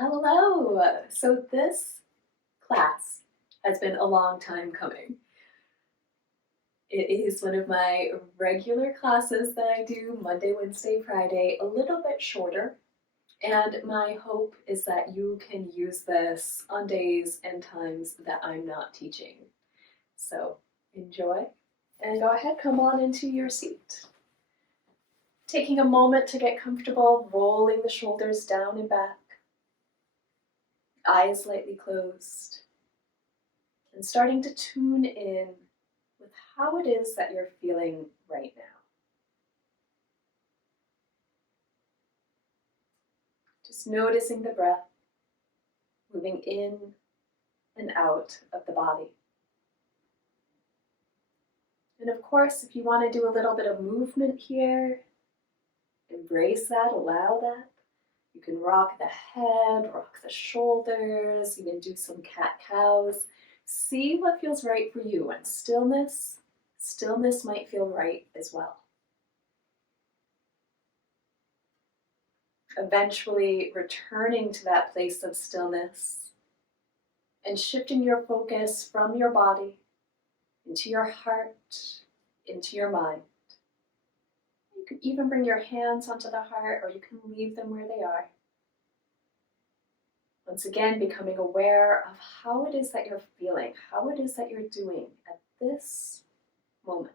Hello! So this class has been a long time coming. It is one of my regular classes that I do Monday, Wednesday, Friday, a little bit shorter. And my hope is that you can use this on days and times that I'm not teaching. So enjoy and go ahead, come on into your seat. Taking a moment to get comfortable, rolling the shoulders down and back, eyes lightly closed, and starting to tune in with how it is that you're feeling right now. Just noticing the breath moving in and out of the body. And of course, if you want to do a little bit of movement here, embrace that, allow that. You can rock the head, rock the shoulders, even do some cat-cows. See what feels right for you, and stillness might feel right as well. Eventually returning to that place of stillness and shifting your focus from your body into your heart, into your mind. You can even bring your hands onto the heart, or you can leave them where they are. Once again, becoming aware of how it is that you're feeling, how it is that you're doing at this moment.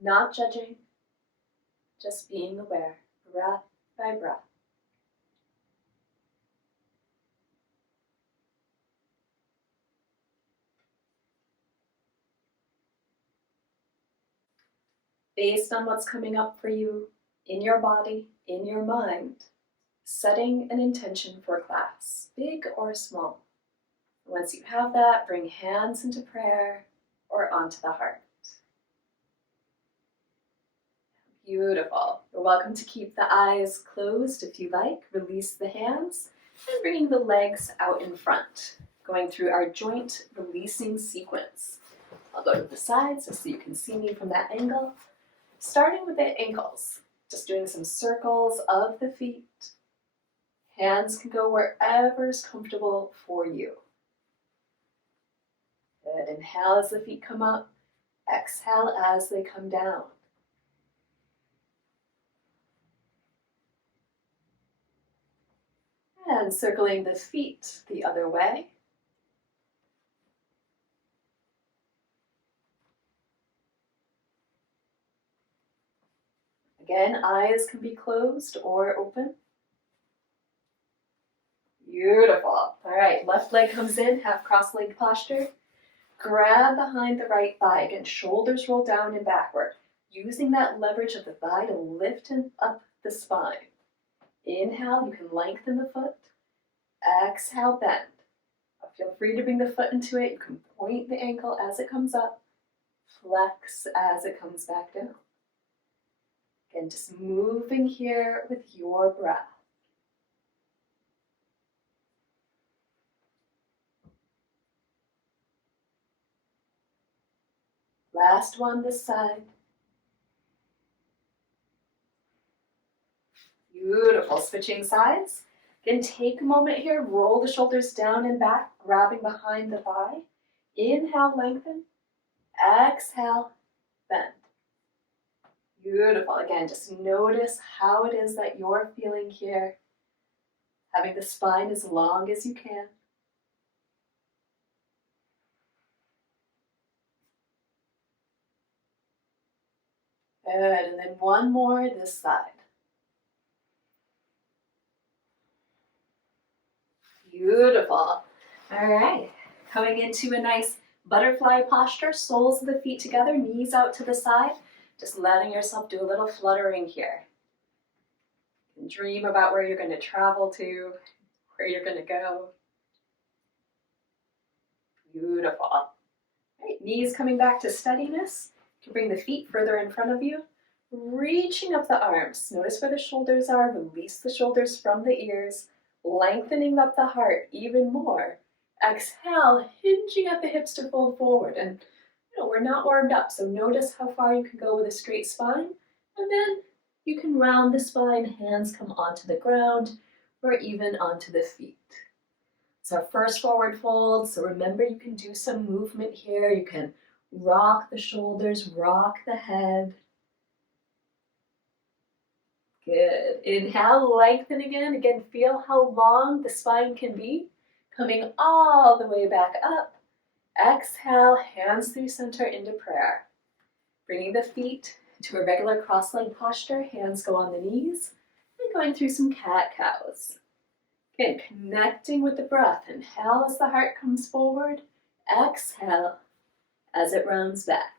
Not judging, just being aware, breath by breath. Based on what's coming up for you in your body, in your mind, setting an intention for class, big or small. Once you have that, bring hands into prayer or onto the heart. Beautiful. You're welcome to keep the eyes closed if you like. Release the hands and bringing the legs out in front, going through our joint releasing sequence. I'll go to the sides so you can see me from that angle. Starting with the ankles, just doing some circles of the feet. Hands can go wherever is comfortable for you. Good. Inhale as the feet come up. Exhale as they come down. And circling the feet the other way. Again, eyes can be closed or open. Beautiful. All right, left leg comes in, half cross-legged posture. Grab behind the right thigh. Again, shoulders roll down and backward. Using that leverage of the thigh to lift up the spine. Inhale, you can lengthen the foot. Exhale, bend. Feel free to bring the foot into it. You can point the ankle as it comes up. Flex as it comes back down. Again, just moving here with your breath. Last one this side. Beautiful. Switching sides. Again, take a moment here. Roll the shoulders down and back, grabbing behind the thigh. Inhale, lengthen. Exhale, bend. Beautiful. Again, just notice how it is that you're feeling here. Having the spine as long as you can. Good. And then one more this side. Beautiful. All right. Coming into a nice butterfly posture, soles of the feet together, knees out to the side. Just letting yourself do a little fluttering here. You can dream about where you're going to travel to, where you're going to go. Beautiful. All right, knees coming back to steadiness. You can bring the feet further in front of you. Reaching up the arms. Notice where the shoulders are. Release the shoulders from the ears. Lengthening up the heart even more. Exhale, hinging at the hips to fold forward. And we're not warmed up, so notice how far you can go with a straight spine. And then You can round the spine, hands come onto the ground or even onto the feet. It's our first forward fold, so remember you can do some movement here. You can rock the shoulders, rock the head. Good. Inhale, lengthen again. Again, feel how long the spine can be. Coming all the way back up. Exhale, hands through center into prayer. Bringing the feet to a regular cross-legged posture. Hands go on the knees. And going through some cat-cows. Again, connecting with the breath. Inhale as the heart comes forward. Exhale as it rounds back.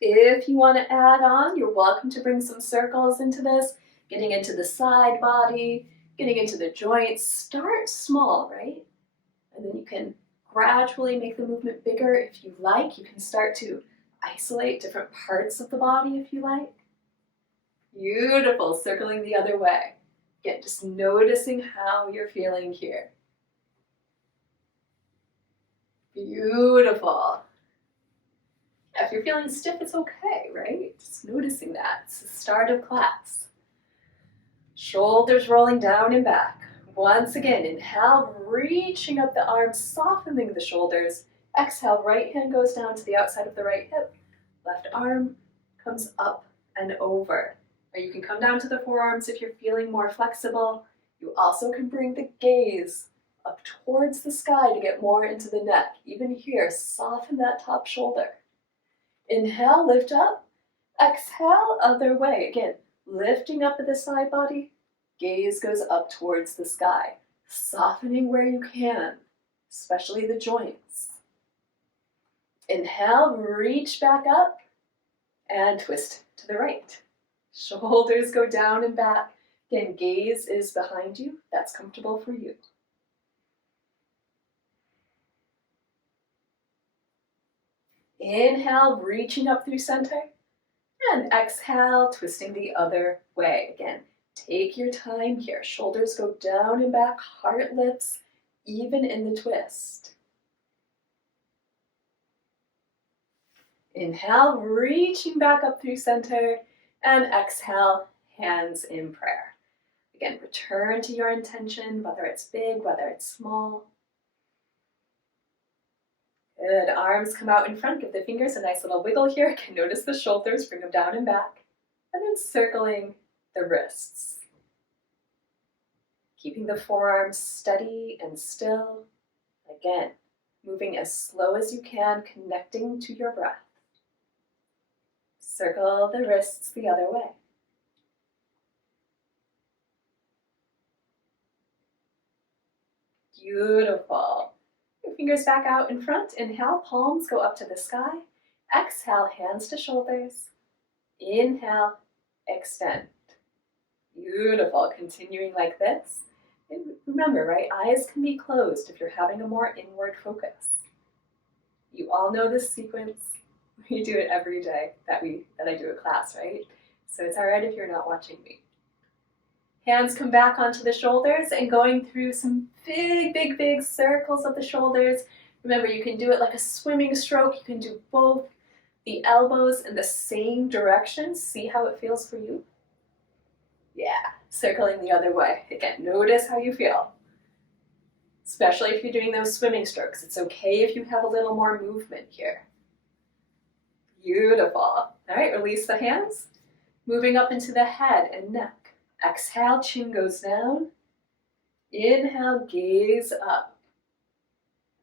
If you want to add on, you're welcome to bring some circles into this, getting into the side body, getting into the joints. Start small, right? And then you can gradually make the movement bigger if you like. You can start to isolate different parts of the body if you like. Beautiful, circling the other way. Again, just noticing how you're feeling here. Beautiful. If you're feeling stiff, it's okay, right? Just noticing that. It's the start of class. Shoulders rolling down and back. Once again, inhale, reaching up the arms, softening the shoulders. Exhale, right hand goes down to the outside of the right hip. Left arm comes up and over. Or you can come down to the forearms if you're feeling more flexible. You also can bring the gaze up towards the sky to get more into the neck. Even here, soften that top shoulder. Inhale, lift up. Exhale, other way. Again, lifting up at the side body. Gaze goes up towards the sky. Softening where you can, especially the joints. Inhale, reach back up. And twist to the right. Shoulders go down and back. Again, gaze is behind you. That's comfortable for you. Inhale, reaching up through center. And exhale, twisting the other way. Again, take your time here. Shoulders go down and back, heart lifts, even in the twist. Inhale, reaching back up through center. And exhale, hands in prayer. Again, return to your intention, whether it's big, whether it's small. Good, arms come out in front, give the fingers a nice little wiggle here. Can notice the shoulders, bring them down and back. And then circling the wrists. Keeping the forearms steady and still. Again, moving as slow as you can, connecting to your breath. Circle the wrists the other way. Beautiful. Fingers back out in front. Inhale, palms go up to the sky. Exhale, hands to shoulders. Inhale, extend. Beautiful. Continuing like this. And remember, right, eyes can be closed if you're having a more inward focus. You all know this sequence. We do it every day that I do a class, right? So it's all right if you're not watching me. Hands come back onto the shoulders and going through some big, big, big circles of the shoulders. Remember, you can do it like a swimming stroke. You can do both the elbows in the same direction. See how it feels for you? Yeah, circling the other way. Again, notice how you feel. Especially if you're doing those swimming strokes. It's okay if you have a little more movement here. Beautiful. All right, release the hands. Moving up into the head and neck. Exhale, chin goes down. Inhale, gaze up.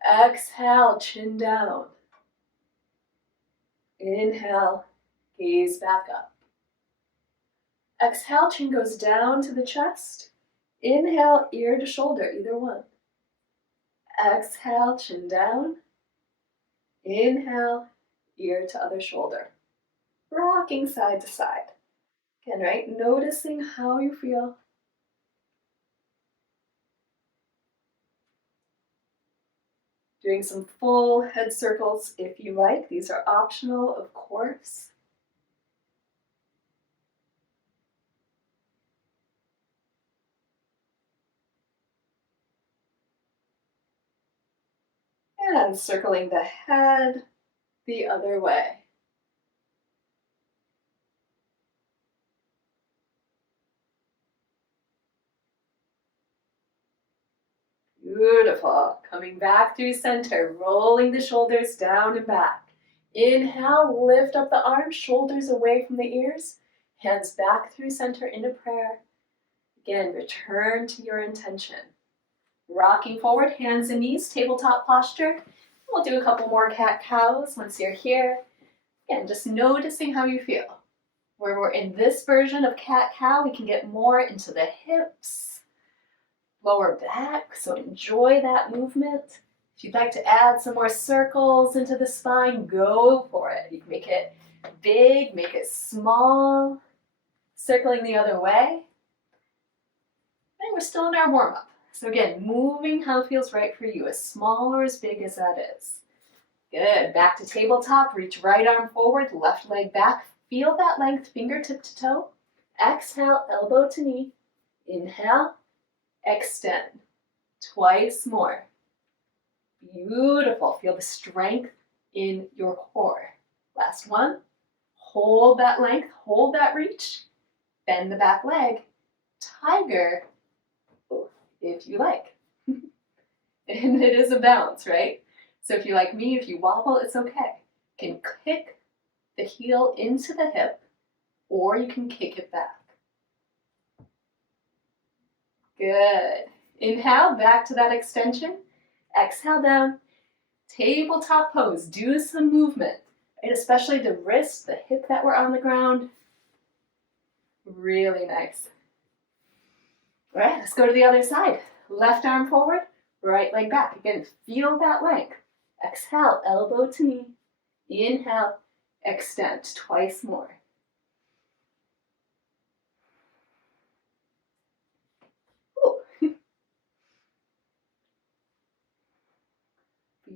Exhale, chin down. Inhale, gaze back up. Exhale, chin goes down to the chest. Inhale, ear to shoulder, either one. Exhale, chin down. Inhale, ear to other shoulder. Rocking side to side. Again, right? Noticing how you feel. Doing some full head circles if you like. These are optional, of course. And circling the head the other way. Beautiful. Coming back through center, rolling the shoulders down and back. Inhale, lift up the arms, shoulders away from the ears, hands back through center into prayer. Again, return to your intention. Rocking forward, hands and knees, tabletop posture. We'll do a couple more cat-cows once you're here. Again, just noticing how you feel. Where we're in this version of cat-cow, we can get more into the hips, lower back, so enjoy that movement. If you'd like to add some more circles into the spine, go for it. You can make it big, make it small, circling the other way. And we're still in our warm-up. So again, moving how it feels right for you, as small or as big as that is. Good, back to tabletop, reach right arm forward, left leg back. Feel that length, fingertip to toe. Exhale, elbow to knee. Inhale, extend. Twice more. Beautiful. Feel the strength in your core. Last one. Hold that length, hold that reach. Bend the back leg. Tiger, if you like. And it is a balance, right? So if you're like me, if you wobble, it's okay. You can kick the heel into the hip, or you can kick it back. Good. Inhale, back to that extension. Exhale down. Tabletop pose. Do some movement, right? Especially the wrist, the hip that were on the ground. Really nice. All right, let's go to the other side. Left arm forward, right leg back. Again, feel that length. Exhale, elbow to knee. Inhale, extend. Twice more.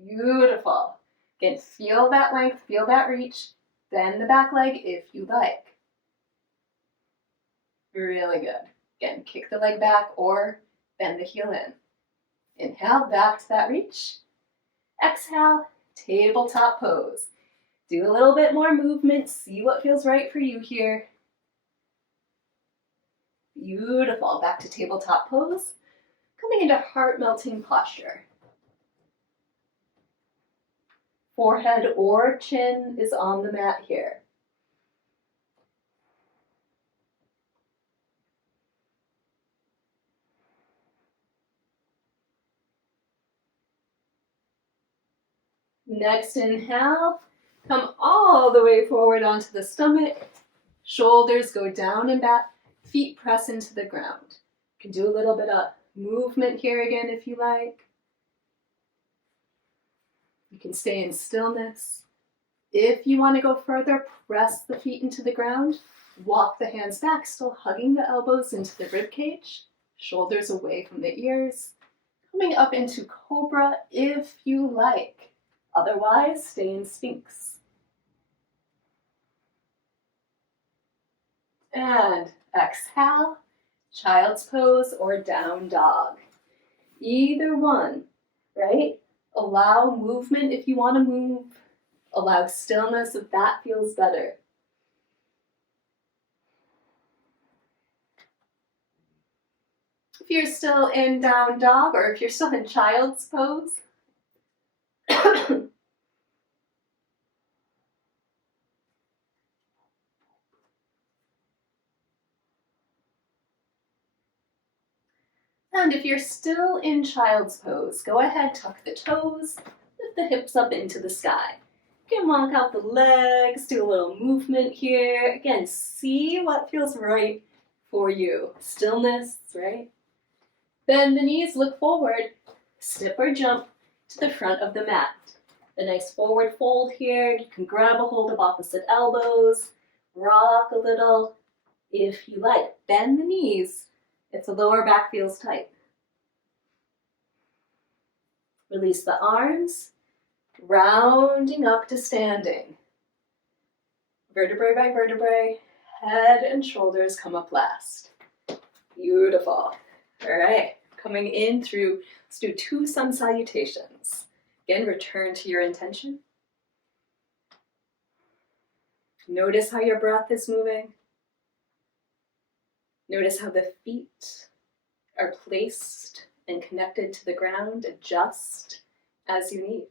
Beautiful. Again, feel that length, feel that reach. Bend the back leg if you like. Really good. Again, kick the leg back or bend the heel in. Inhale, back to that reach. Exhale, tabletop pose. Do a little bit more movement. See what feels right for you here. Beautiful. Back to tabletop pose. Coming into heart-melting posture. Forehead or chin is on the mat here. Next inhale, come all the way forward onto the stomach. Shoulders go down and back. Feet press into the ground. You can do a little bit of movement here again if you like. You can stay in stillness. If you want to go further, press the feet into the ground. Walk the hands back, still hugging the elbows into the rib cage. Shoulders away from the ears. Coming up into cobra if you like. Otherwise, stay in Sphinx. And exhale, child's pose or down dog. Either one, right? Allow movement if you want to move. Allow stillness if that feels better. If you're still in down dog or if you're still in child's pose, and if you're still in child's pose, go ahead, tuck the toes, lift the hips up into the sky. You can walk out the legs, do a little movement here. Again, see what feels right for you. Stillness, right? Bend the knees, look forward, step or jump to the front of the mat. A nice forward fold here. You can grab a hold of opposite elbows, rock a little if you like. Bend the knees if the lower back feels tight. Release the arms, rounding up to standing. Vertebrae by vertebrae, head and shoulders come up last. Beautiful. All right, coming in through, let's do 2 sun salutations. Again, return to your intention. Notice how your breath is moving. Notice how the feet are placed and connected to the ground. Adjust as you need.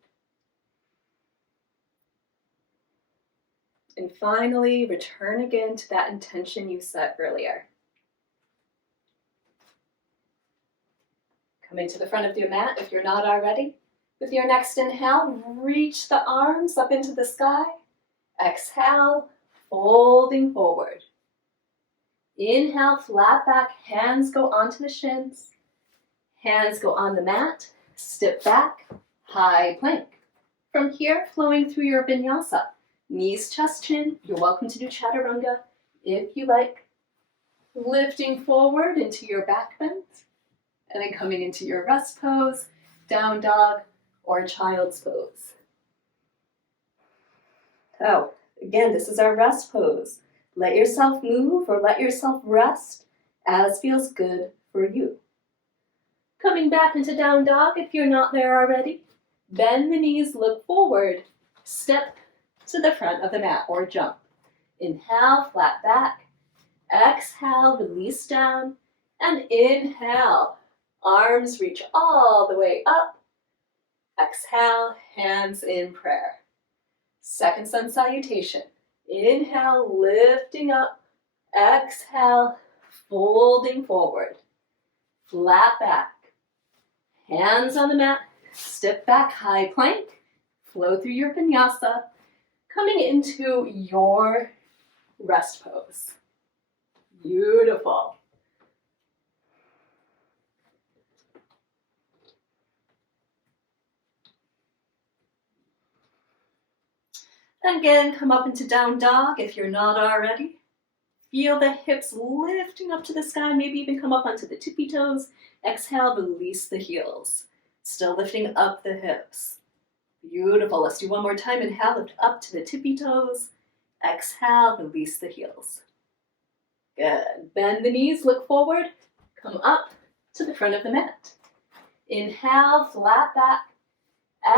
And finally, return again to that intention you set earlier. Coming to the front of your mat if you're not already. With your next inhale, reach the arms up into the sky. Exhale, folding forward. Inhale, flat back, hands go onto the shins. Hands go on the mat, step back, high plank. From here, flowing through your vinyasa. Knees, chest, chin. You're welcome to do chaturanga if you like. Lifting forward into your back bend. And then coming into your rest pose, down dog, or child's pose. So, again, this is our rest pose. Let yourself move or let yourself rest as feels good for you. Coming back into down dog if you're not there already. Bend the knees, look forward. Step to the front of the mat or jump. Inhale, flat back. Exhale, release down. And inhale, arms reach all the way up. Exhale, hands in prayer. Second sun salutation. Inhale, lifting up. Exhale, folding forward. Flat back. Hands on the mat. Step back, high plank. Flow through your vinyasa. Coming into your rest pose. Beautiful. Again, come up into down dog if you're not already. Feel the hips lifting up to the sky, maybe even come up onto the tippy toes. Exhale, release the heels. Still lifting up the hips. Beautiful. Let's do one more time. Inhale, lift up to the tippy toes. Exhale, release the heels. Good. Bend the knees, look forward. Come up to the front of the mat. Inhale, flat back.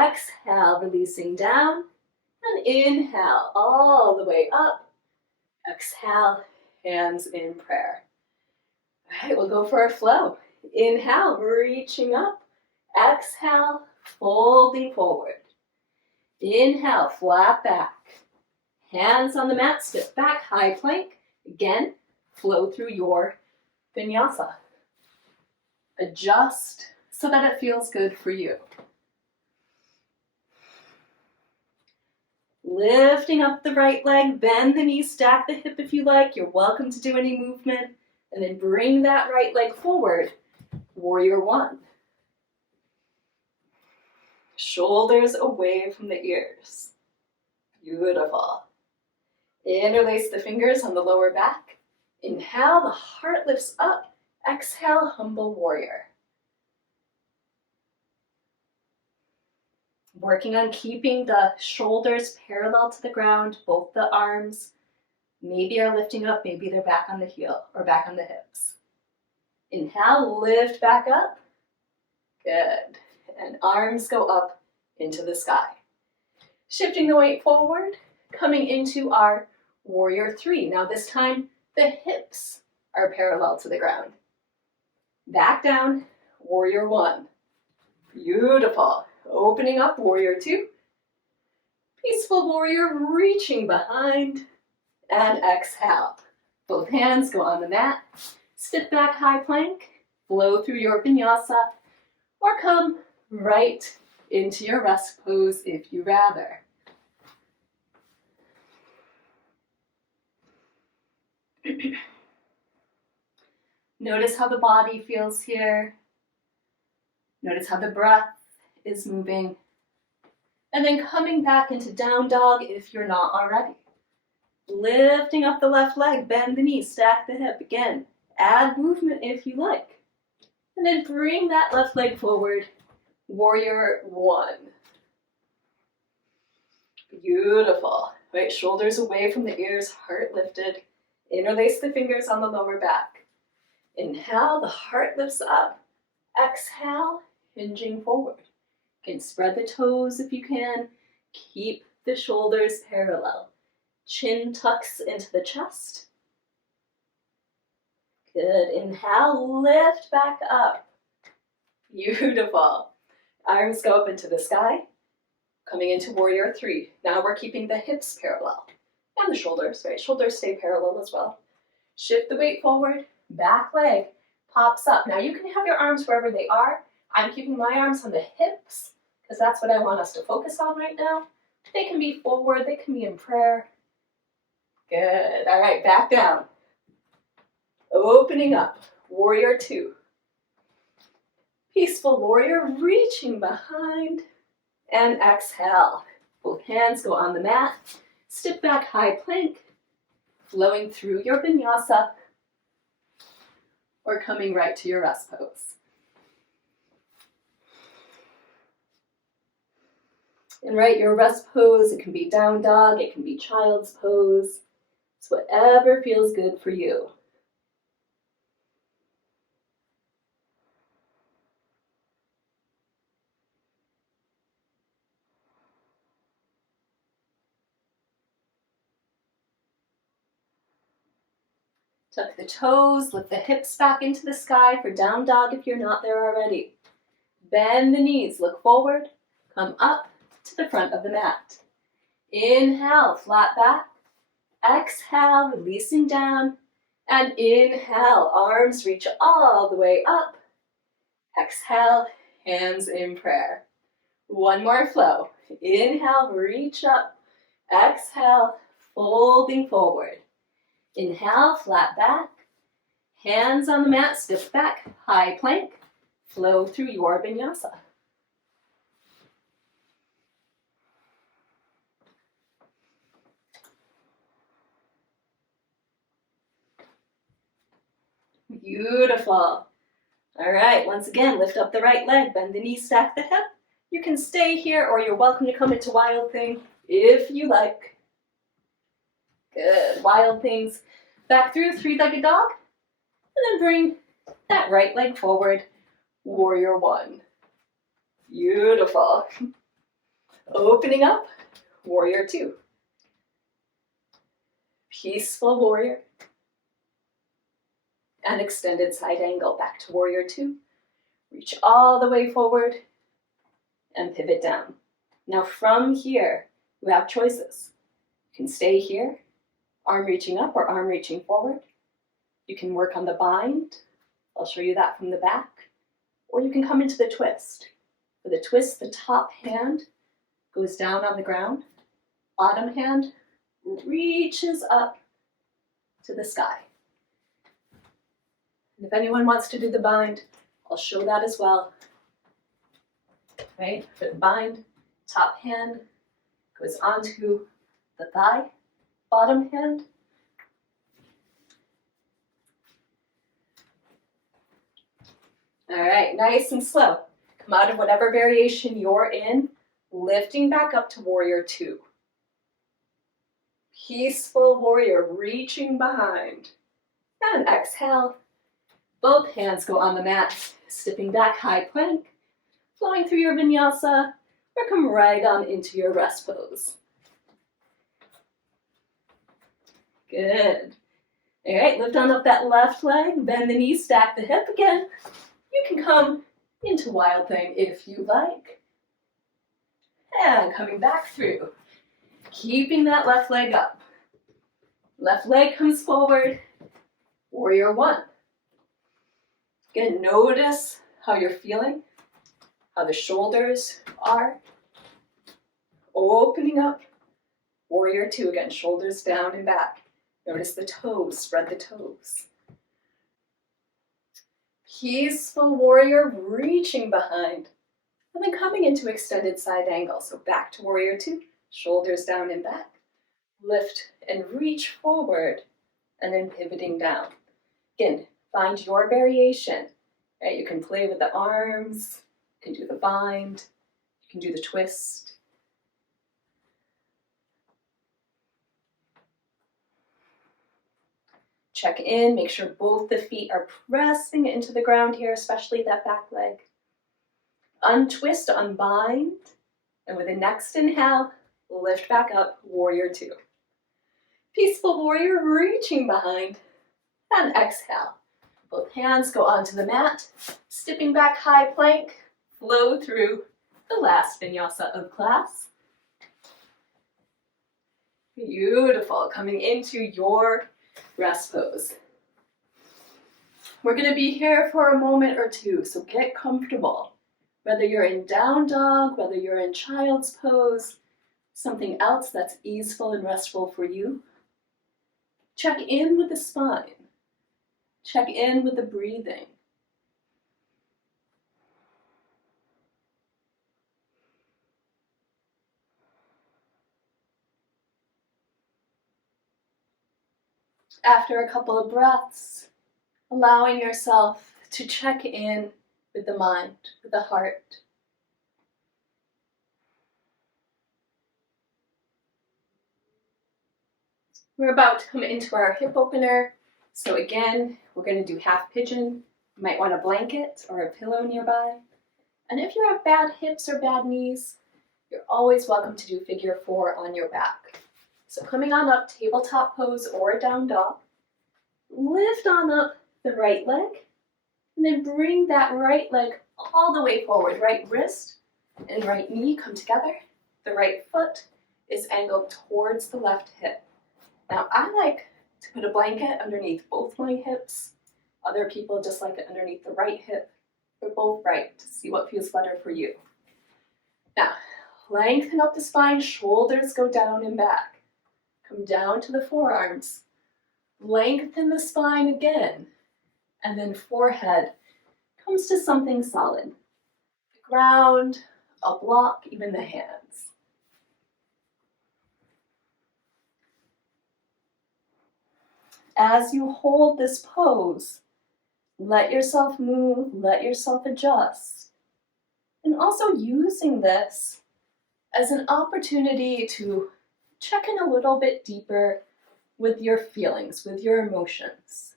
Exhale, releasing down. And inhale, all the way up. Exhale, hands in prayer. All right, we'll go for our flow. Inhale, reaching up. Exhale, folding forward. Inhale, flat back. Hands on the mat, step back, high plank. Again, flow through your vinyasa. Adjust so that it feels good for you. Lifting up the right leg, bend the knee, stack the hip if you like. You're welcome to do any movement. And then bring that right leg forward. Warrior one. Shoulders away from the ears. Beautiful. Interlace the fingers on the lower back. Inhale, the heart lifts up. Exhale, humble warrior. Working on keeping the shoulders parallel to the ground, both the arms maybe are lifting up, maybe they're back on the heel or back on the hips. Inhale, lift back up. Good. And arms go up into the sky. Shifting the weight forward, coming into our warrior three. Now this time, the hips are parallel to the ground. Back down, warrior one. Beautiful. Opening up, warrior two. Peaceful warrior, reaching behind. And exhale. Both hands go on the mat. Step back, high plank. Flow through your vinyasa. Or come right into your rest pose if you rather. Notice how the body feels here. Notice how the breath is moving. And then coming back into down dog if you're not already. Lifting up the left leg, bend the knee, stack the hip. Again, add movement if you like. And then bring that left leg forward. Warrior one. Beautiful. Right, shoulders away from the ears, heart lifted. Interlace the fingers on the lower back. Inhale, the heart lifts up. Exhale, hinging forward. You can spread the toes if you can. Keep the shoulders parallel. Chin tucks into the chest. Good. Inhale, lift back up. Beautiful. Arms go up into the sky. Coming into warrior three. Now we're keeping the hips parallel. And the shoulders, right? Shoulders stay parallel as well. Shift the weight forward. Back leg pops up. Now you can have your arms wherever they are. I'm keeping my arms on the hips because that's what I want us to focus on right now. They can be forward, they can be in prayer. Good. All right, back down. Opening up. Warrior two. Peaceful warrior, reaching behind. And exhale. Both hands go on the mat. Step back, high plank. Flowing through your vinyasa. Or coming right to your rest pose. And right, your rest pose, it can be down dog, it can be child's pose. It's whatever feels good for you. Tuck the toes, lift the hips back into the sky for down dog if you're not there already. Bend the knees, look forward, come up to the front of the mat. Inhale, flat back. Exhale, releasing down. And inhale, arms reach all the way up. Exhale, hands in prayer. One more flow. Inhale, reach up. Exhale, folding forward. Inhale, flat back. Hands on the mat, step back, high plank. Flow through your vinyasa. Beautiful. All right, once again, lift up the right leg, bend the knee, stack the hip. You can stay here or you're welcome to come into Wild Thing if you like. Good, Wild Things. Back through three-legged dog. And then bring that right leg forward, warrior one. Beautiful. Opening up, warrior two. Peaceful warrior. And extended side angle back to warrior two. Reach all the way forward and pivot down. Now from here, you have choices. You can stay here, arm reaching up or arm reaching forward. You can work on the bind. I'll show you that from the back. Or you can come into the twist. For the twist, the top hand goes down on the ground. Bottom hand reaches up to the sky. And if anyone wants to do the bind, I'll show that as well. Right? For the bind, top hand goes onto the thigh, bottom hand. All right, nice and slow. Come out of whatever variation you're in, lifting back up to warrior two. Peaceful warrior, reaching behind. And exhale. Both hands go on the mat, stepping back, high plank, flowing through your vinyasa, or come right on into your rest pose. Good. All right, lift on up that left leg, bend the knee, stack the hip again. You can come into Wild Thing if you like. And coming back through, keeping that left leg up. Left leg comes forward, warrior one. Again, notice how you're feeling, how the shoulders are. Opening up, warrior two. Again, shoulders down and back. Notice the toes, spread the toes. Peaceful warrior, reaching behind. And then coming into extended side angle. So back to warrior two, shoulders down and back. Lift and reach forward, and then pivoting down. Again, find your variation, right? You can play with the arms, you can do the bind, you can do the twist. Check in, make sure both the feet are pressing into the ground here, especially that back leg. Untwist, unbind, and with the next inhale, lift back up, warrior two. Peaceful warrior, reaching behind, and exhale. Both hands go onto the mat, stepping back high plank, flow through the last vinyasa of class. Beautiful, coming into your rest pose. We're gonna be here for a moment or two, so get comfortable. Whether you're in down dog, whether you're in child's pose, something else that's easeful and restful for you. Check in with the spine. Check in with the breathing. After a couple of breaths, allowing yourself to check in with the mind, with the heart. We're about to come into our hip opener. So again, we're going to do half pigeon. You might want a blanket or a pillow nearby. And if you have bad hips or bad knees, you're always welcome to do figure four on your back. So coming on up, tabletop pose or down dog. Lift on up the right leg, and then bring that right leg all the way forward. Right wrist and right knee come together. The right foot is angled towards the left hip. Now, I like to put a blanket underneath both my hips. Other people just like it underneath the right hip. They're both right to see what feels better for you. Now, lengthen up the spine, shoulders go down and back. Come down to the forearms. Lengthen the spine again. And then forehead comes to something solid. The ground, a block, even the hands. As you hold this pose, let yourself move, let yourself adjust. And also using this as an opportunity to check in a little bit deeper with your feelings, with your emotions.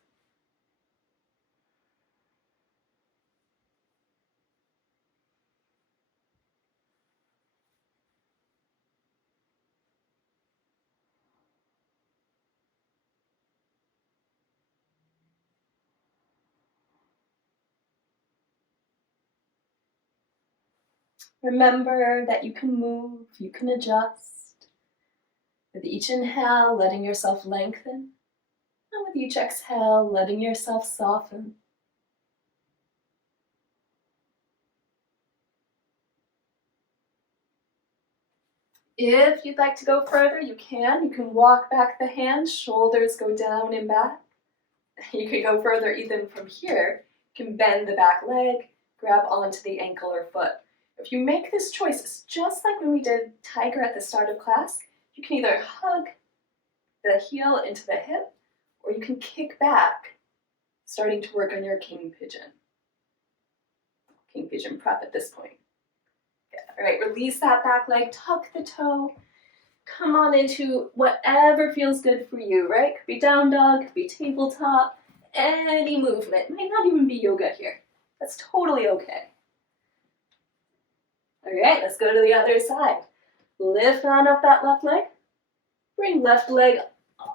Remember that you can move, you can adjust. With each inhale, letting yourself lengthen. And with each exhale, letting yourself soften. If you'd like to go further, you can. You can walk back the hands, shoulders go down and back. You can go further even from here. You can bend the back leg, grab onto the ankle or foot. If you make this choice, it's just like when we did tiger at the start of class. You can either hug the heel into the hip, or you can kick back, starting to work on your king pigeon. King pigeon prep at this point. Good. All right, release that back leg, tuck the toe, come on into whatever feels good for you, right? Could be down dog, could be tabletop, any movement. Might not even be yoga here. That's totally okay. All right, let's go to the other side. Lift on up that left leg. Bring left leg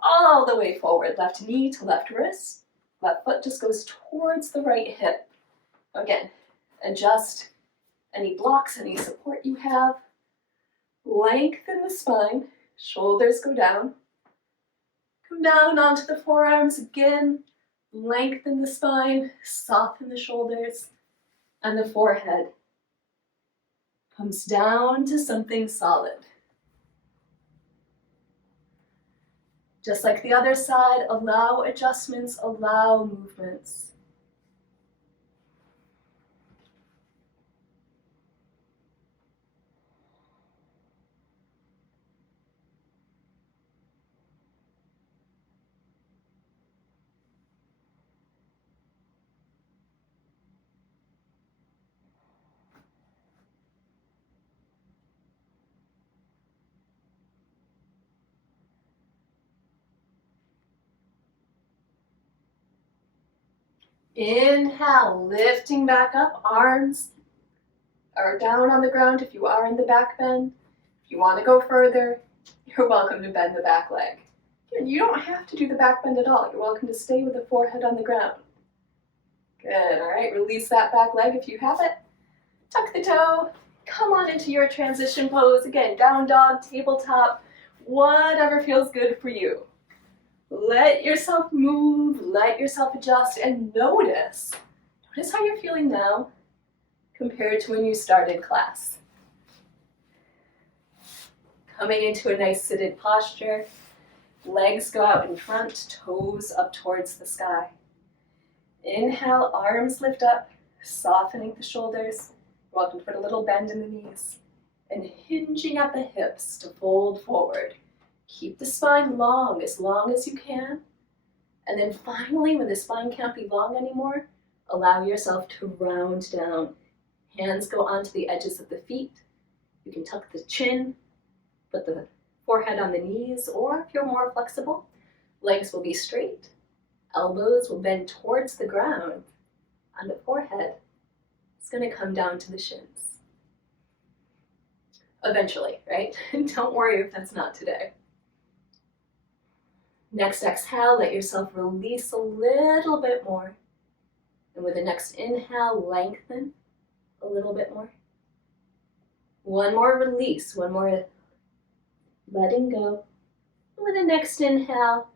all the way forward. Left knee to left wrist. Left foot just goes towards the right hip. Again, adjust any blocks, any support you have. Lengthen the spine. Shoulders go down. Come down onto the forearms again. Lengthen the spine. Soften the shoulders. And the forehead comes down to something solid. Just like the other side, allow adjustments, allow movements. Inhale, lifting back up, arms or down on the ground if you are in the back bend. If you want to go further, you're welcome to bend the back leg. You don't have to do the back bend at all. You're welcome to stay with the forehead on the ground. Good, all right, release that back leg if you have it. Tuck the toe, come on into your transition pose. Again, down dog, tabletop, whatever feels good for you. Let yourself move, let yourself adjust, and notice how you're feeling now compared to when you started class. Coming into a nice seated posture, legs go out in front, toes up towards the sky. Inhale, arms lift up, softening the shoulders. You're welcome to put a little bend in the knees and hinging at the hips to fold forward. Keep the spine long as you can. And then finally, when the spine can't be long anymore, allow yourself to round down. Hands go onto the edges of the feet. You can tuck the chin, put the forehead on the knees, or if you're more flexible, legs will be straight. Elbows will bend towards the ground, and the forehead is going to come down to the shins. Eventually, right? Don't worry if that's not today. Next exhale, let yourself release a little bit more. And with the next inhale, lengthen a little bit more. One more release, one more letting go. And with the next inhale,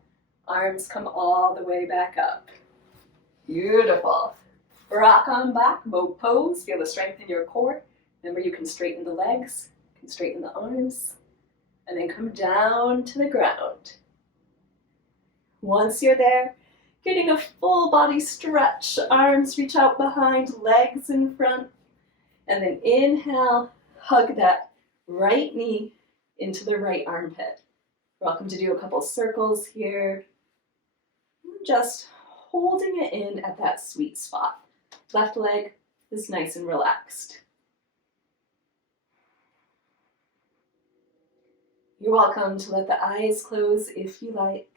arms come all the way back up. Beautiful. Rock on back, boat pose. Feel the strength in your core. Remember, you can straighten the legs, you can straighten the arms, and then come down to the ground. Once you're there, getting a full body stretch. Arms reach out behind, legs in front. And then inhale, hug that right knee into the right armpit. Welcome to do a couple circles here. Just holding it in at that sweet spot. Left leg is nice and relaxed. You're welcome to let the eyes close if you like.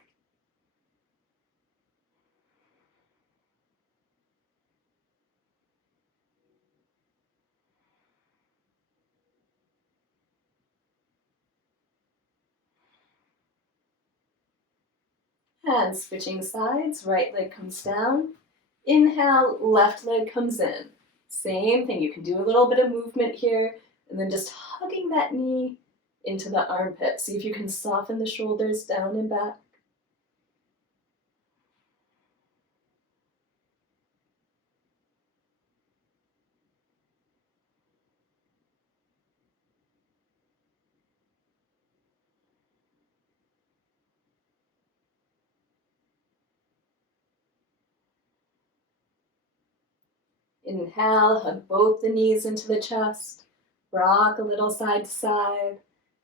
And switching sides, right leg comes down. Inhale, left leg comes in. Same thing, you can do a little bit of movement here, and then just hugging that knee into the armpit. See if you can soften the shoulders down and back. Inhale, hug both the knees into the chest. Rock a little side to side.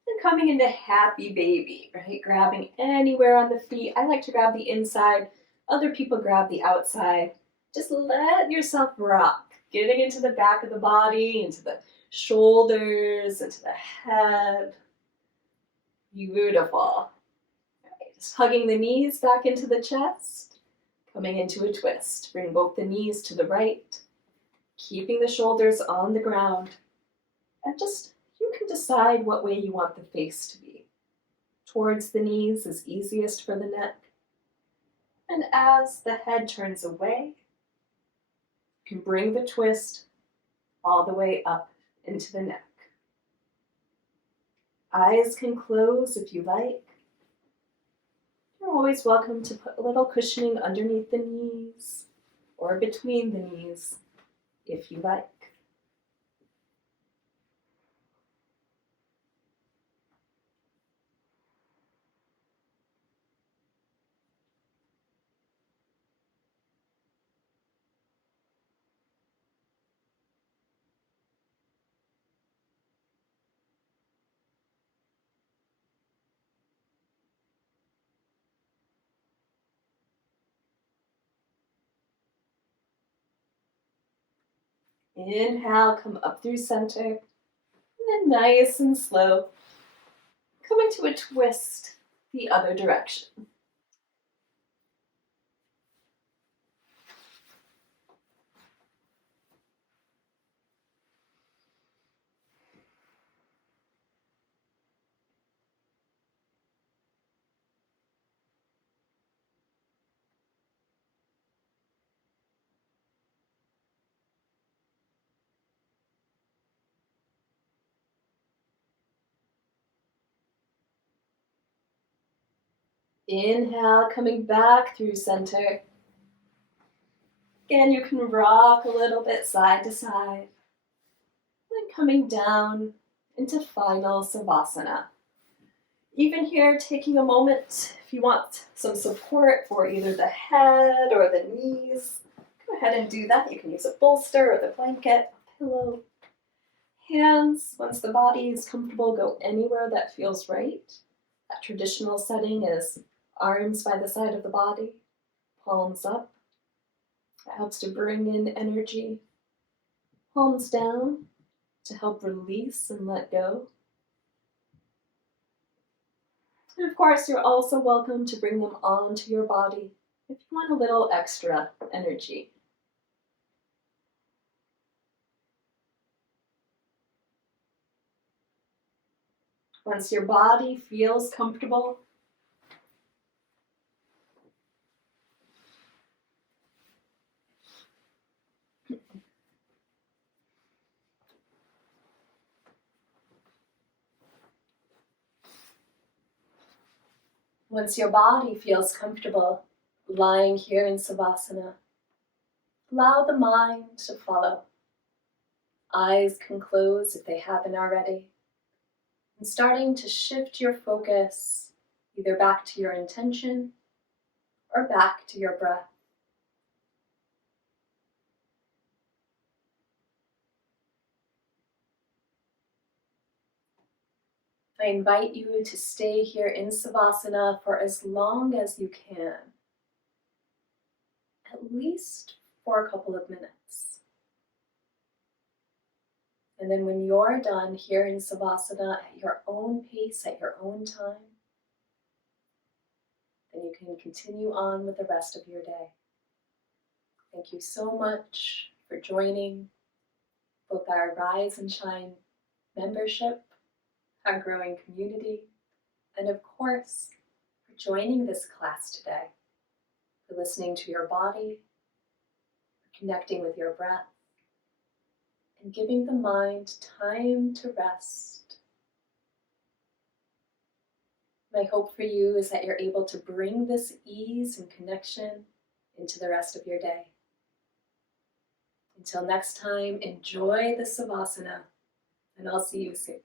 And coming into happy baby, right? Grabbing anywhere on the feet. I like to grab the inside. Other people grab the outside. Just let yourself rock. Getting into the back of the body, into the shoulders, into the head. Beautiful. Right. Just hugging the knees back into the chest. Coming into a twist. Bring both the knees to the right. Keeping the shoulders on the ground. And just, you can decide what way you want the face to be. Towards the knees is easiest for the neck. And as the head turns away, you can bring the twist all the way up into the neck. Eyes can close if you like. You're always welcome to put a little cushioning underneath the knees or between the knees if you like. Inhale, come up through center, and then nice and slow, coming to a twist the other direction. Inhale, coming back through center. Again, you can rock a little bit side to side. Then coming down into final savasana. Even here, taking a moment, if you want some support for either the head or the knees, go ahead and do that. You can use a bolster or the blanket, a pillow. Hands, once the body is comfortable, go anywhere that feels right. That traditional setting is arms by the side of the body, palms up. That helps to bring in energy. Palms down to help release and let go. And of course, you're also welcome to bring them onto your body if you want a little extra energy. Once your body feels comfortable, lying here in savasana, allow the mind to follow. Eyes can close if they haven't already. And starting to shift your focus either back to your intention or back to your breath. I invite you to stay here in savasana for as long as you can, at least for a couple of minutes. And then when you're done here in savasana at your own pace, at your own time, then you can continue on with the rest of your day. Thank you so much for joining both our Rise and Shine membership, our growing community, and of course, for joining this class today, for listening to your body, for connecting with your breath, and giving the mind time to rest. My hope for you is that you're able to bring this ease and connection into the rest of your day. Until next time, enjoy the savasana, and I'll see you soon.